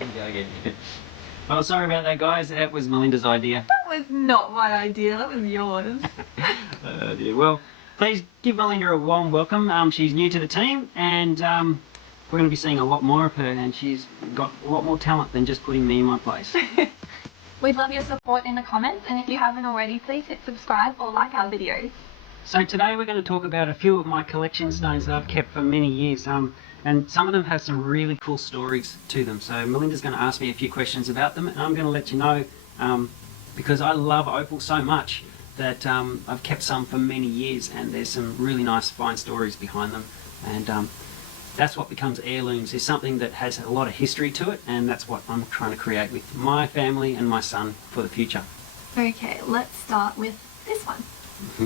Go again. Oh, sorry about that, guys. That was Melinda's idea. That was not my idea, that was yours. Dear. Well, please give Melinda a warm welcome. She's new to the team, and we're going to be seeing a lot more of her, and she's got a lot more talent than just putting me in my place. We'd love your support in the comments, and if you haven't already, please hit subscribe or like our videos. So today we're going to talk about a few of my collection stones that I've kept for many years, and some of them have some really cool stories to them. So Melinda's going to ask me a few questions about them, and I'm going to let you know, because I love opal so much that I've kept some for many years, and there's some really nice fine stories behind them, and that's what becomes heirlooms, is something that has a lot of history to it, and that's what I'm trying to create with my family and my son for the future. Okay, let's start with this one.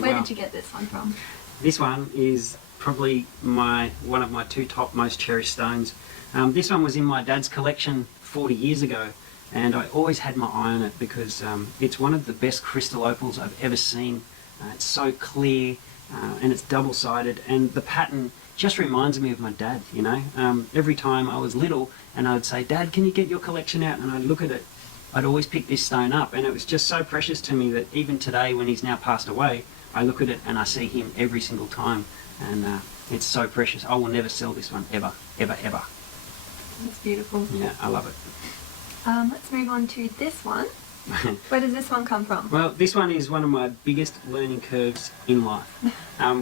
Where did you get this one from? This one is probably one of my two top most cherished stones. This one was in my dad's collection 40 years ago, and I always had my eye on it because it's one of the best crystal opals I've ever seen. It's so clear, and it's double-sided, and the pattern just reminds me of my dad, you know. Every time I was little and I'd say, "Dad, can you get your collection out?" and I'd look at it, I'd always pick this stone up, and it was just so precious to me that even today, when he's now passed away, I look at it and I see him every single time, and it's so precious. I will never sell this one, ever, ever, ever. That's beautiful. Yeah, I love it. Let's move on to this one. Where does this one come from? Well, this one is one of my biggest learning curves in life.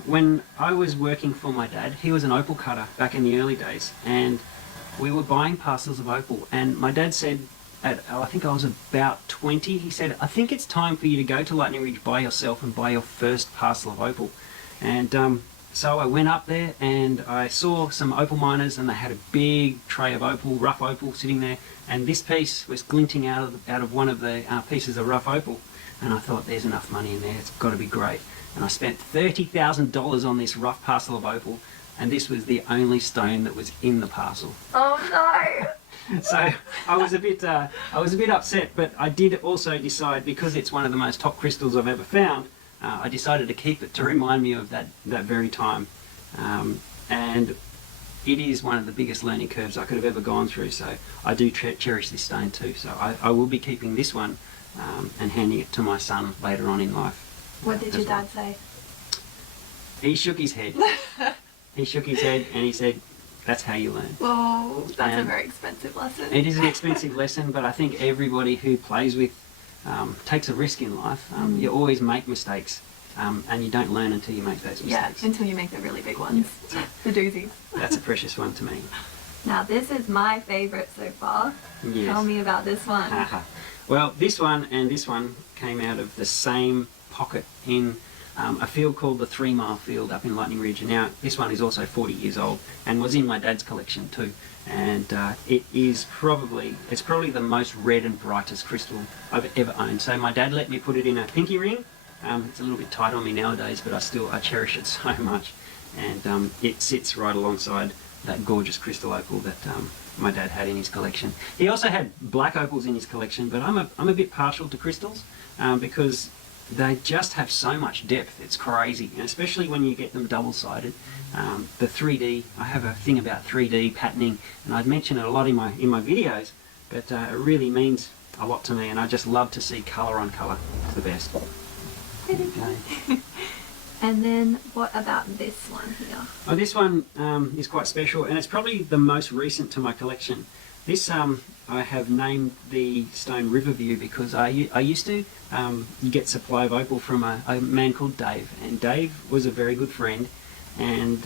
When I was working for my dad, he was an opal cutter back in the early days, and we were buying parcels of opal, and my dad said, I think I was about 20, he said, "I think it's time for you to go to Lightning Ridge by yourself and buy your first parcel of opal." And so I went up there and I saw some opal miners, and they had a big tray of opal, rough opal, sitting there, and this piece was glinting out of one of the pieces of rough opal, and I thought, there's enough money in there, it's got to be great. And I spent $30,000 on this rough parcel of opal, and this was the only stone that was in the parcel. Oh no! So I was a bit upset, but I did also decide, because it's one of the most top crystals I've ever found, I decided to keep it to remind me of that very time. And it is one of the biggest learning curves I could have ever gone through, so I do cherish this stone too. So I will be keeping this one and handing it to my son later on in life. What did your dad say? He shook his head. He shook his head and he said, "That's how you learn." Oh, that's a very expensive lesson. It is an expensive lesson, but I think everybody who plays with, takes a risk in life. You always make mistakes, and you don't learn until you make those mistakes. Yeah, until you make the really big ones, Yeah. the doozies. That's a precious one to me. Now this is my favourite so far. Yes. Tell me about this one. Well, this one and this one came out of the same pocket in a field called the 3 Mile Field up in Lightning Ridge. Now, this one is also 40 years old and was in my dad's collection too. And it's probably the most red and brightest crystal I've ever owned. So my dad let me put it in a pinky ring. It's a little bit tight on me nowadays, but I cherish it so much. And it sits right alongside that gorgeous crystal opal that my dad had in his collection. He also had black opals in his collection, but I'm a bit partial to crystals because they just have so much depth. It's crazy, and especially when you get them double-sided. The 3D, I have a thing about 3D patterning, and I'd mention it a lot in my videos, but it really means a lot to me, and I just love to see colour on colour. It's the best. Okay. And then what about this one here? Oh, this one is quite special, and it's probably the most recent to my collection. This I have named the stone Riverview because I used to get supply of opal from a man called Dave, and Dave was a very good friend, and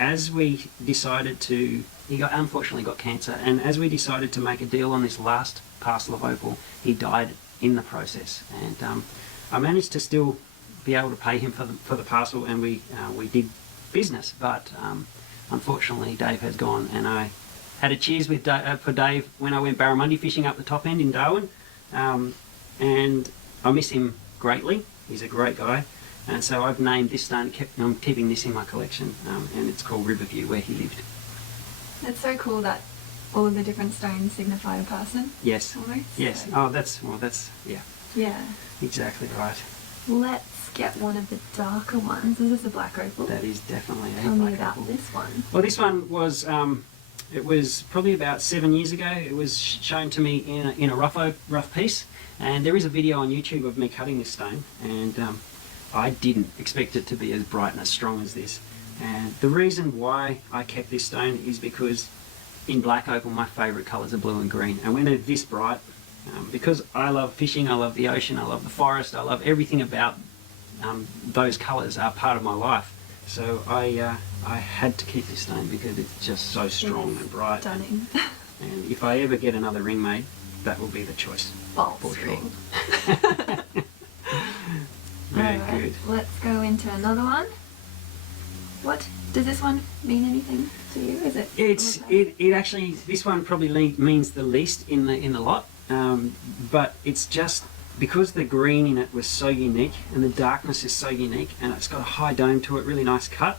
as we decided to, he unfortunately got cancer, and as we decided to make a deal on this last parcel of opal, he died in the process, and I managed to still be able to pay him for the parcel, and we did business, but unfortunately Dave has gone, and I had a cheers with for Dave when I went barramundi fishing up the top end in Darwin, and I miss him greatly. He's a great guy, and so I've named this stone. I'm keeping this in my collection, and it's called Riverview, where he lived. It's so cool that all of the different stones signify a person. Yes. Almost. Yes. Oh, that's yeah. Yeah. Exactly right. Let's get one of the darker ones. This is a black opal. That is definitely a Tell black me about opal. this one. Well, this one was It was probably about 7 years ago. It was shown to me in a rough piece, and there is a video on YouTube of me cutting this stone, and I didn't expect it to be as bright and as strong as this. And the reason why I kept this stone is because in black opal my favourite colours are blue and green, and when they're this bright, because I love fishing, I love the ocean, I love the forest, I love everything about those colours are part of my life. So I had to keep this stone because it's just so strong and bright. Stunning. And if I ever get another ring made, that will be the choice. False for sure. ring. Very Alright, good. let's go into another one. What does this one mean anything to you? Is it? It actually, this one probably means the least in the lot, but it's just because the green in it was so unique and the darkness is so unique, and it's got a high dome to it, really nice cut.